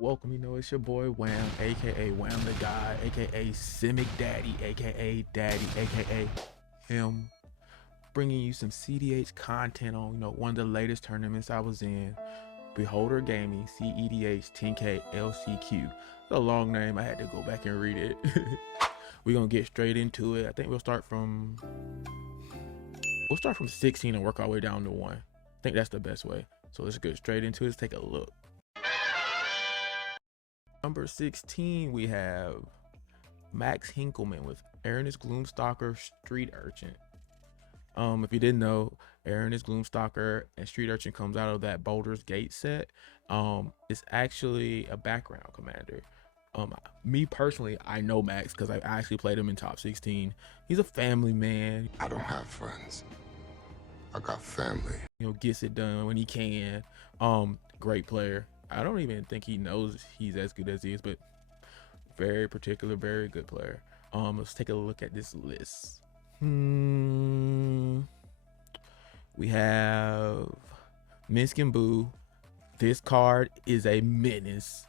Welcome, it's your boy Wham, aka Wham the Guy, aka Simic Daddy, aka Daddy, aka him, bringing you some cEDH content on, one of the latest tournaments I was in. Beholder Gaming, cEDH 10K LCQ. A long name, I had to go back and read it. We're gonna get straight into it. I think we'll start from 16 and work our way down to 1. I think that's the best way. So let's get straight into it. Let's take a look. Number 16, we have Max Hinkleman with Erinis Gloom Stalker, Street Urchin. If you didn't know, Erinis Gloom Stalker and Street Urchin comes out of that Baldur's Gate set. It's actually a background commander. Me personally, I know Max because I actually played him in top 16. He's a family man. I don't have friends. I got family. Gets it done when he can. Great player. I don't even think he knows he's as good as he is, but very particular, very good player. Let's take a look at this list. We have Minsk and Boo. This card is a menace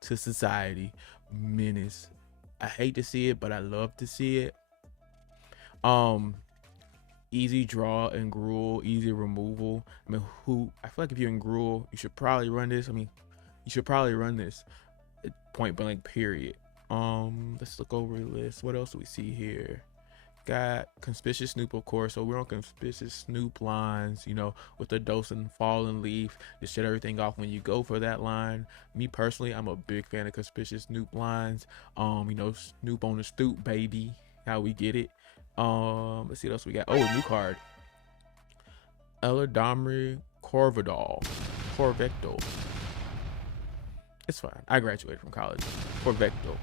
to society. Menace. I hate to see it, but I love to see it. Easy draw and Gruul, easy removal. I feel like if you're in Gruul, you should probably run this. You should probably run this point blank, period. Let's look over the list. What else do we see here? Got Conspicuous Snoop, of course. So we're on Conspicuous Snoop lines, with the dose and fallen leaf to shut everything off when you go for that line. Me personally, I'm a big fan of Conspicuous Snoop lines. Snoop on the stoop, baby. How we get it. Let's see what else we got. Oh, a new card. Eladamri Corvecto. It's fine. I graduated from college. Corvecto.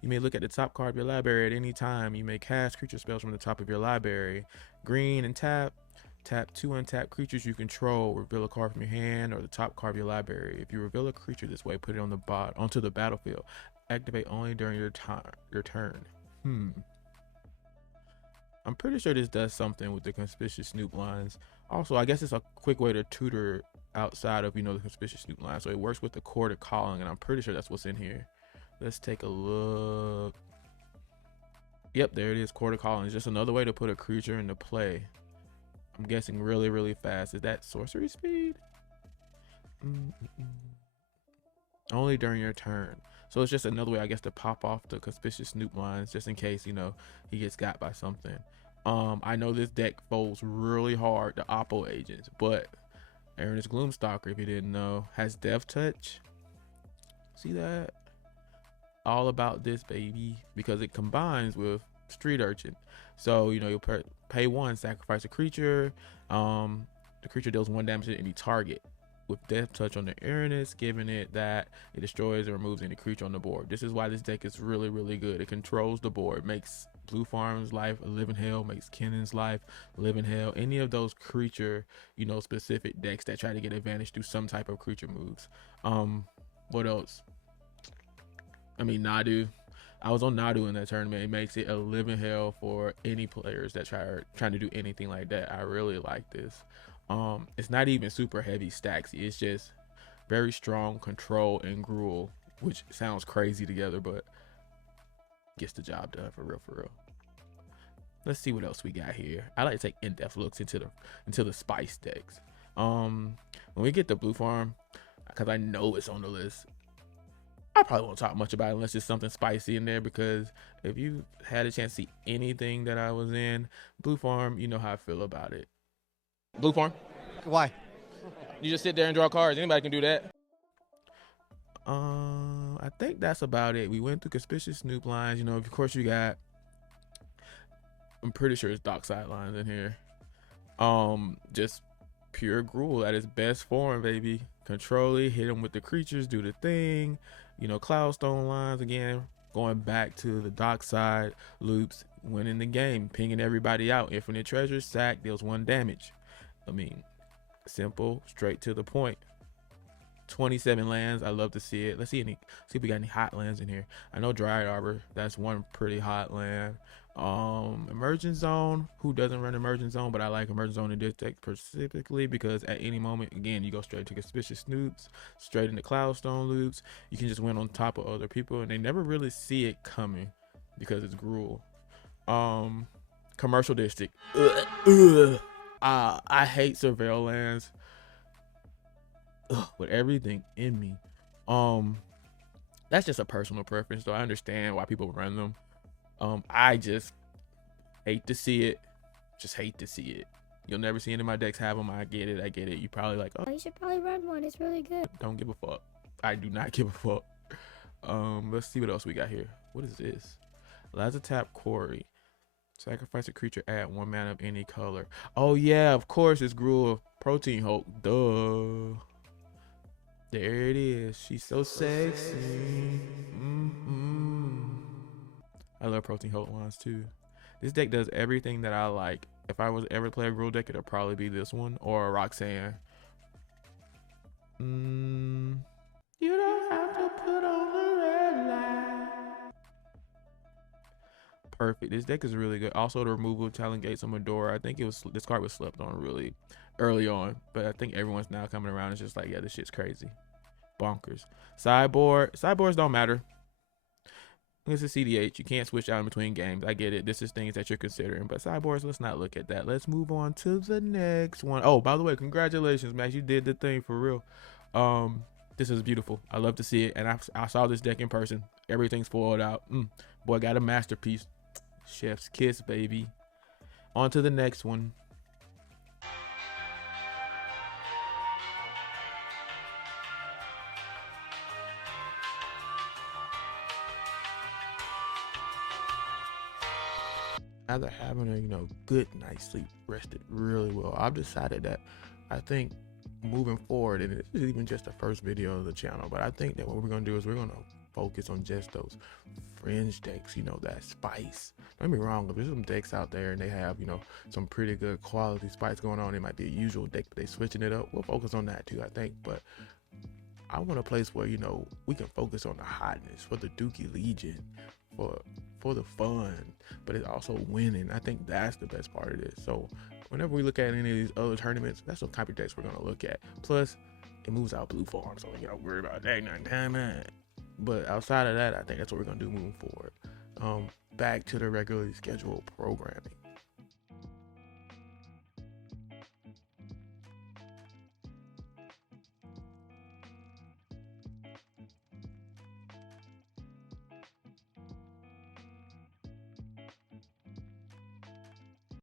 You may look at the top card of your library at any time. You may cast creature spells from the top of your library. Green and tap. Tap 2 untapped creatures you control. Reveal a card from your hand or the top card of your library. If you reveal a creature this way, put it on onto the battlefield. Activate only during your turn. I'm pretty sure this does something with the Conspicuous Snoop lines. Also, I guess it's a quick way to tutor outside of, the Conspicuous Snoop line. So it works with the Court of Calling, and I'm pretty sure that's what's in here. Let's take a look. Yep, there it is, Court of Calling. It's just another way to put a creature into play. I'm guessing really, really fast. Is that sorcery speed? Only during your turn. So it's just another way, I guess, to pop off the Conspicuous Snoop lines, just in case, he gets got by something. I know this deck folds really hard to Oppo agents, but Erinis Gloom Stalker, if you didn't know, has Death Touch. See that? All about this, baby, because it combines with Street Urchin. So, you'll pay 1, sacrifice a creature. The creature deals 1 damage to any target. With Death Touch on the Erinis, giving it that it destroys or removes any creature on the board. This is why this deck is really, really good. It controls the board, makes Blue Farm's life a living hell, makes Kennan's life a living hell. Any of those creature, specific decks that try to get advantage through some type of creature moves. What else? Nadu. I was on Nadu in that tournament. It makes it a living hell for any players that trying to do anything like that. I really like this. It's not even super heavy stacks. It's just very strong control and Gruul, which sounds crazy together, but gets the job done for real. Let's see what else we got here. I like to take in-depth looks into the spice decks. When we get the Blue Farm, because I know it's on the list, I probably won't talk much about it unless there's something spicy in there, because if you had a chance to see anything that I was in, Blue Farm, you know how I feel about it. Blue Farm? Why? You just sit there and draw cards. Anybody can do that. I think that's about it. We went through Conspicuous Snoop lines. Of course you got, I'm pretty sure it's Dockside lines in here. Just pure Gruul at its best form, baby. Control it, hit him with the creatures, do the thing. Cloudstone lines again, going back to the Dockside loops, winning the game, pinging everybody out. Infinite Treasure, sack, deals 1 damage. Simple, straight to the point. 27 lands. I love to see it. Let's see if we got any hot lands in here. I know Dryad Arbor, that's one pretty hot land. Emergent Zone. Who doesn't run Emergent Zone? But I like Emergent Zone in this deck specifically because at any moment, again, you go straight to Conspicuous Snoops, straight into Cloudstone loops. You can just win on top of other people, and they never really see it coming because it's Gruul. Commercial District. I hate Surveillance with everything in me. That's just a personal preference, though. I understand why people run them. I just hate to see it. Just hate to see it. You'll never see any of my decks have them. I get it. You probably like, oh, You should probably run one. It's really good. don't give a fuck. I do not give a fuck. Let's see what else we got here. What is this? Lazatap Quarry. Sacrifice a creature, add 1 mana of any color. Oh yeah, of course it's Gruul Protein Hulk. Duh. There it is. She's so sexy. I love Protein Hulk lines too. This deck does everything that I like. If I was ever to play a Gruul deck, it'll probably be this one or a Roxanne. You don't have to put on the red light. Perfect. This deck is really good. Also, the removal of Talon Gates on Medora. I think this card was slept on really early on, but I think everyone's now coming around. It's just like, yeah, this shit's crazy, bonkers. Sideboards don't matter. This is cEDH. You can't switch out in between games. I get it. This is things that you're considering, but sideboards, let's not look at that. Let's move on to the next one. Oh, by the way, congratulations, Max. You did the thing for real. This is beautiful. I love to see it, and I saw this deck in person. Everything's foiled out. Boy, got a masterpiece. Chef's kiss, baby. On to the next one. After having a good night's sleep, rested really well, I've decided that I think moving forward, and this is even just the first video of the channel, but I think that what we're gonna do is we're gonna focus on just those fringe decks, that spice. Don't get me wrong, if there's some decks out there and they have some pretty good quality spice going on, it might be a usual deck, but they switching it up. We'll focus on that too, I think. But I want a place where we can focus on the hotness for the Dookie Legion, for the fun, but it's also winning. I think that's the best part of this. So whenever we look at any of these other tournaments, that's what type of decks we're gonna look at. Plus, it moves out blue farm, so we don't worry about that nothing time. But outside of that, I think that's what we're gonna do moving forward. Back to the regularly scheduled programming.